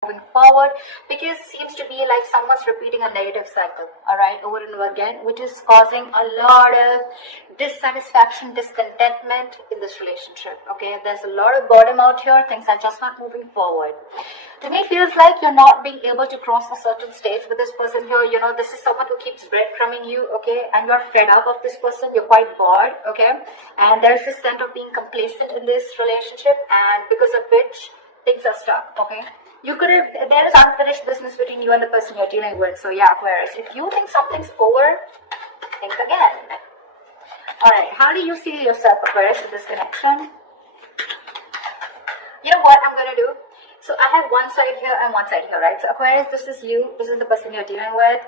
moving forward, because it seems to be like someone's repeating a negative cycle, all right, over and over again, which is causing a lot of dissatisfaction, discontentment in this relationship. Okay, there's a lot of boredom out here. Things are just not moving forward. To me, it feels like you're not being able to cross a certain stage with this person here. You know, this is someone who keeps breadcrumbing you, okay, and you're fed up of this person. You're quite bored, okay, and there's this sense of being complacent in this relationship, and because of which things are stuck, okay. There is unfinished business between you and the person you're dealing with. So yeah, Aquarius, if you think something's over, think again. Alright, how do you see yourself, Aquarius, in this connection? You know what I'm going to do? So I have one side here and one side here, right? So Aquarius, this is you, this is the person you're dealing with.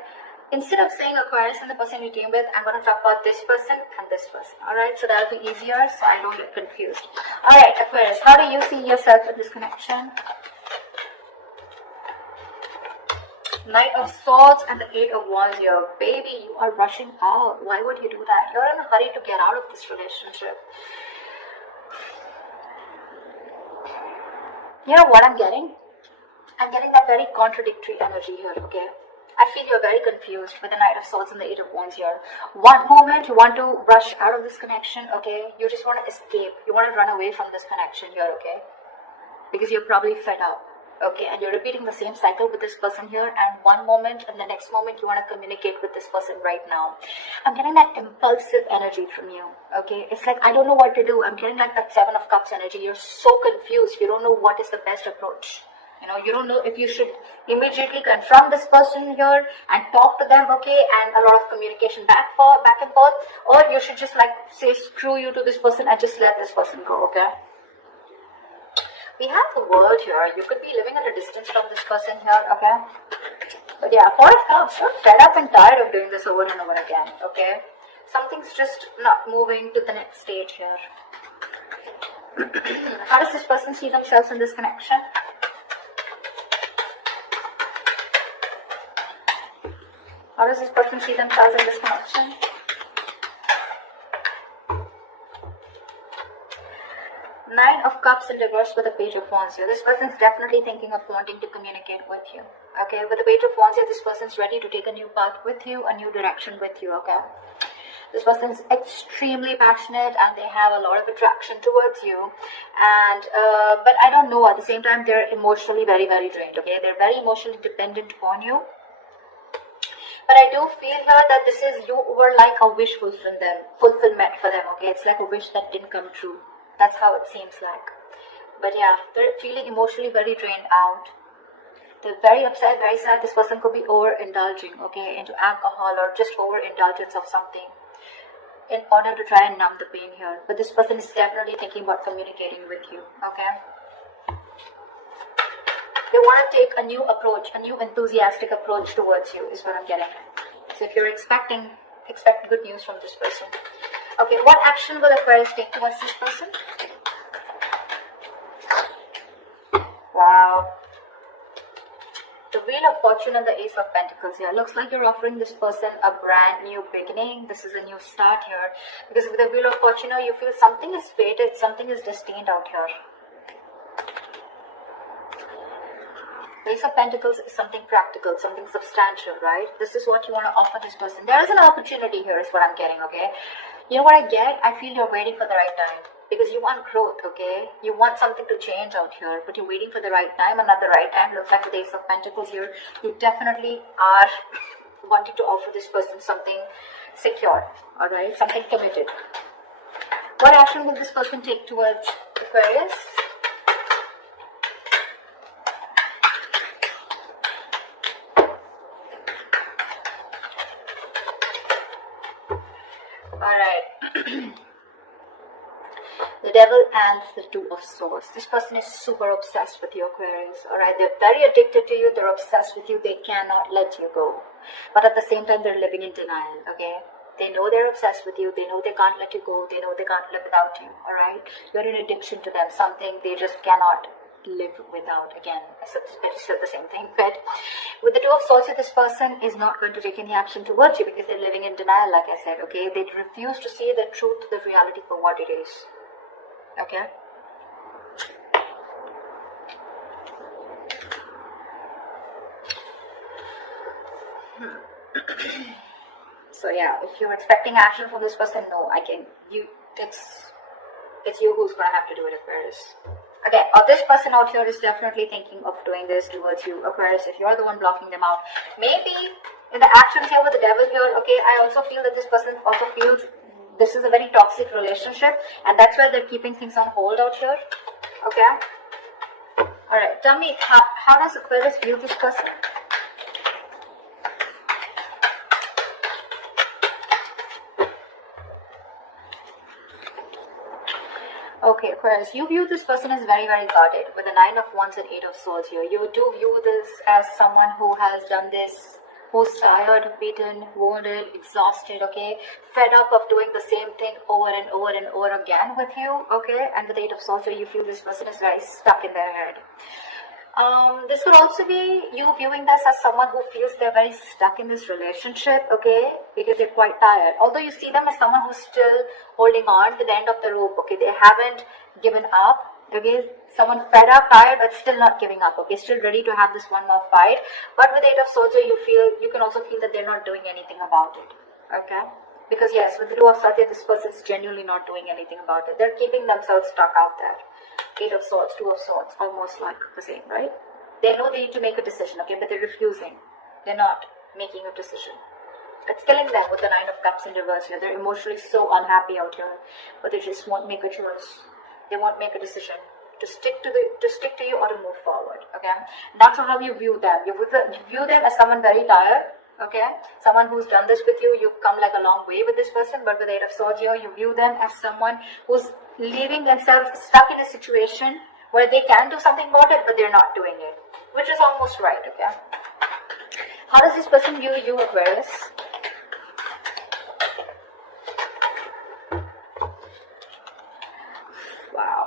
Instead of saying Aquarius and the person you're dealing with, I'm going to talk about this person and this person. Alright, so that'll be easier so I don't get confused. Alright, Aquarius, how do you see yourself in this connection? Knight of Swords and the Eight of Wands here. Baby, you are rushing out. Why would you do that? You're in a hurry to get out of this relationship. You know what I'm getting? I'm getting that very contradictory energy here, okay? I feel you're very confused with the Knight of Swords and the Eight of Wands here. One moment you want to rush out of this connection, okay? You just want to escape. You want to run away from this connection here, okay? Because you're probably fed up. Okay, and you're repeating the same cycle with this person here, and one moment and the next moment you want to communicate with this person right now. I'm getting that impulsive energy from you, okay? It's like, I don't know what to do. I'm getting like that Seven of Cups energy. You're so confused. You don't know what is the best approach. You know, you don't know if you should immediately confront this person here and talk to them, okay, and a lot of communication back and forth, or you should just like say screw you to this person and just let this person go, okay? We have the World here. You could be living at a distance from this person here, okay? But yeah, Four of Cups, you're fed up and tired of doing this over and over again, okay? Something's just not moving to the next stage here. How does this person see themselves in this connection? How does this person see themselves in this connection? Nine of Cups in reverse with the Page of Wands here. This person is definitely thinking of wanting to communicate with you. Okay, with the Page of Wands here, this person is ready to take a new path with you, a new direction with you, okay? This person is extremely passionate and they have a lot of attraction towards you. And, but I don't know, at the same time, they're emotionally very, very drained, okay? They're very emotionally dependent on you. But I do feel here that this is, you were like a wish fulfillment for them, okay? It's like a wish that didn't come true. That's how it seems like. But yeah, they're feeling emotionally very drained out. They're very upset, very sad. This person could be overindulging, okay, into alcohol or just overindulgence of something in order to try and numb the pain here. But this person is definitely thinking about communicating with you, okay? They want to take a new approach, a new enthusiastic approach towards you is what I'm getting at. So if you're expect good news from this person. Okay, what action will Aquarius take towards this person? Wow. The Wheel of Fortune and the Ace of Pentacles here. Looks like you're offering this person a brand new beginning. This is a new start here. Because with the Wheel of Fortune, you feel something is fated, something is destined out here. The Ace of Pentacles is something practical, something substantial, right? This is what you want to offer this person. There is an opportunity here is what I'm getting, okay? You know what I get? I feel you're waiting for the right time. Because you want growth, okay? You want something to change out here, but you're waiting for the right time, and at the right time, looks like with the Ace of Pentacles here, you definitely are wanting to offer this person something secure, alright? Something committed. What action will this person take towards Aquarius? Alright. The Devil and the Two of Swords. This person is super obsessed with you, Aquarius. Alright, they're very addicted to you. They're obsessed with you. They cannot let you go. But at the same time, they're living in denial, okay? They know they're obsessed with you. They know they can't let you go. They know they can't live without you, alright? You're an addiction to them. Something they just cannot live without. Again, I said the same thing, but with the Two of Swords, this person is not going to take any action towards you because they're living in denial, like I said, okay? They refuse to see the truth, the reality for what it is, okay? So yeah, if you're expecting action from this person, no, it's you who's gonna have to do it, Aquarius. Okay, this person out here is definitely thinking of doing this towards you, Aquarius, if you're the one blocking them out. Maybe in the actions here with the devil here, okay, I also feel that this person also feels this is a very toxic relationship, and that's why they're keeping things on hold out here. Okay. Alright, tell me, how does Aquarius view this person? Okay, Aquarius, you view this person as very, very guarded with the 9 of Wands and 8 of Swords here. You do view this as someone who has done this, who's tired, beaten, wounded, exhausted, okay, fed up of doing the same thing over and over and over again with you, okay, and with the 8 of Swords here, you feel this person is very stuck in their head. This could also be you viewing this as someone who feels they're very stuck in this relationship, okay, because they're quite tired. Although you see them as someone who's still holding on to the end of the rope, okay, they haven't given up, okay, someone fed up, tired, but still not giving up, okay, still ready to have this one more fight. But with 8 of Swords, you can also feel that they're not doing anything about it, okay, because yes, with the 2 of Swords, this person is genuinely not doing anything about it. They're keeping themselves stuck out there. 8 of Swords, 2 of Swords, almost like the same, right? They know they need to make a decision, okay, but they're refusing. They're not making a decision. It's killing them with the 9 of Cups in reverse here. They're emotionally so unhappy out here, but they just won't make a choice. They won't make a decision to stick to you or to move forward, okay? That's how you view them. You view them as someone very tired, okay? Someone who's done this with you. You've come like a long way with this person, but with 8 of Swords here, you view them as someone who's leaving themselves stuck in a situation where they can do something about it, but they're not doing it, which is almost right, okay? How does this person view you, Aquarius? Wow.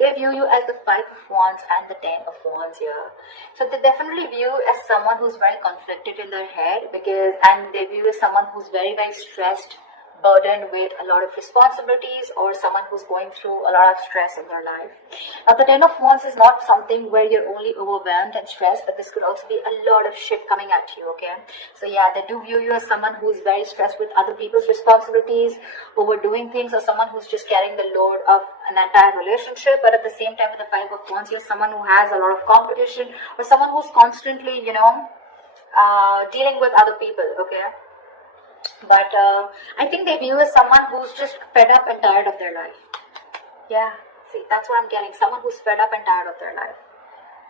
They view you as the 5 of Wands and the 10 of Wands here. So they definitely view you as someone who's very conflicted in their head, and they view you as someone who's very, very stressed, burdened with a lot of responsibilities, or someone who's going through a lot of stress in their life. Now the 10 of Wands is not something where you're only overwhelmed and stressed, but this could also be a lot of shit coming at you, okay? So yeah, they do view you as someone who's very stressed with other people's responsibilities, overdoing things, or someone who's just carrying the load of an entire relationship. But at the same time, with the 5 of Wands, you're someone who has a lot of competition, or someone who's constantly, dealing with other people, okay? But I think they view as someone who's just fed up and tired of their life. Yeah, see, that's what I'm getting. Someone who's fed up and tired of their life.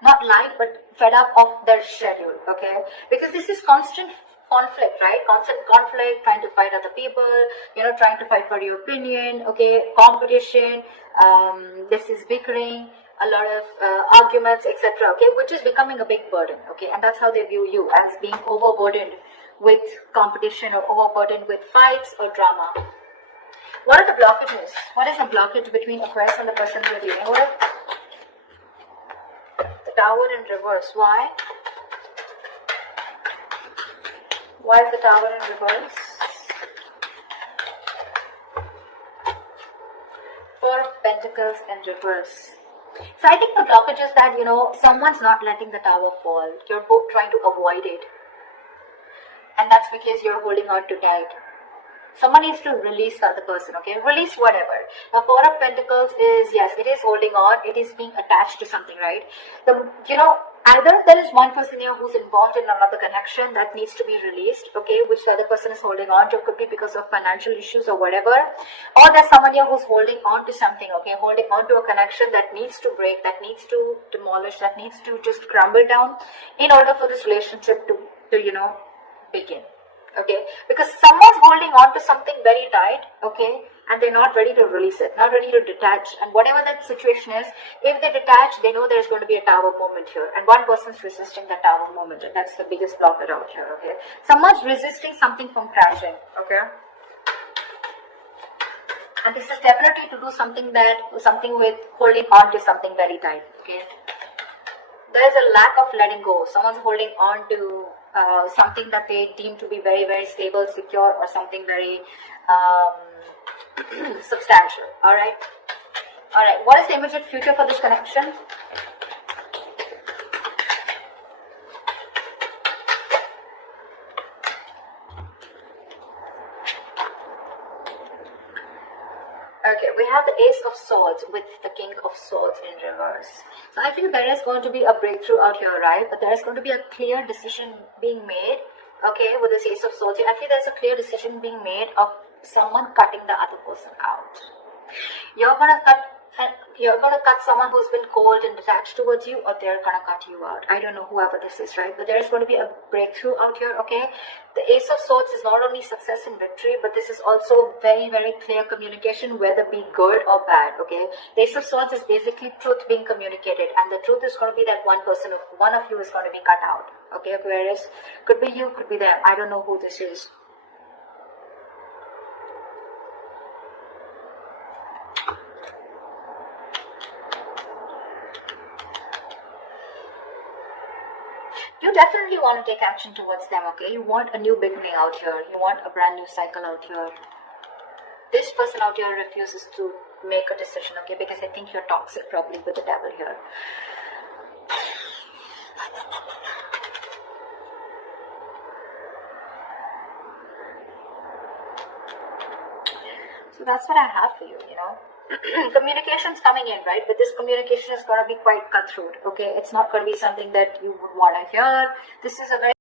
Not life, but fed up of their schedule, okay? Because this is constant conflict, right? Constant conflict, trying to fight other people, trying to fight for your opinion, okay? Competition, this is bickering, a lot of arguments, etc., okay? Which is becoming a big burden, okay? And that's how they view you, as being overburdened with competition or overburdened with fights or drama. What are the blockages? What is the blockage between Aquarius and the person you're dealing with? The Tower in reverse. Why? Why is the Tower in reverse? 4 of Pentacles in reverse. So I think the blockage is that, someone's not letting the Tower fall. You're both trying to avoid it. And that's because you're holding on too tight. Someone needs to release the other person, okay? Release whatever. Now, 4 of Pentacles is, yes, it is holding on. It is being attached to something, right? Either there is one person here who's involved in another connection that needs to be released, okay, which the other person is holding on to. Could be because of financial issues or whatever. Or there's someone here who's holding on to something, okay? Holding on to a connection that needs to break, that needs to demolish, that needs to just crumble down in order for this relationship to begin, okay? Because someone's holding on to something very tight, okay, and they're not ready to release it, not ready to detach. And whatever that situation is, if they detach, they know there's going to be a Tower moment here, and one person's resisting that Tower moment, and that's the biggest blocker out here, okay? Someone's resisting something from crashing, okay? And this is definitely to do something with holding on to something very tight, okay? There's a lack of letting go. Someone's holding on to something that they deem to be very, very stable, secure, or something very substantial. Alright? Alright, what is the immediate future for this connection? Okay, we have the Ace of Swords with the King of Swords in reverse. So I feel there is going to be a breakthrough out here, right? But there is going to be a clear decision being made, okay, with this Ace of Swords. I feel there's a clear decision being made of someone cutting the other person out. You're gonna cut someone who's been cold and detached towards you, or they're gonna cut you out. I don't know whoever this is, right? But there's going to be a breakthrough out here, okay? The Ace of Swords is not only success and victory, but this is also very, very clear communication, whether be good or bad, okay? The Ace of Swords is basically truth being communicated, and the truth is going to be that one of you is going to be cut out, okay, Aquarius? Could be you, could be them. I don't know who this is. You definitely want to take action towards them, okay? You want a new beginning out here. You want a brand new cycle out here. This person out here refuses to make a decision, okay? Because I think you're toxic, probably, with the devil here. So that's what I have for you, you know? Communication's coming in, right? But this communication is going to be quite cutthroat, okay? It's not going to be something that you would want to hear. This is a very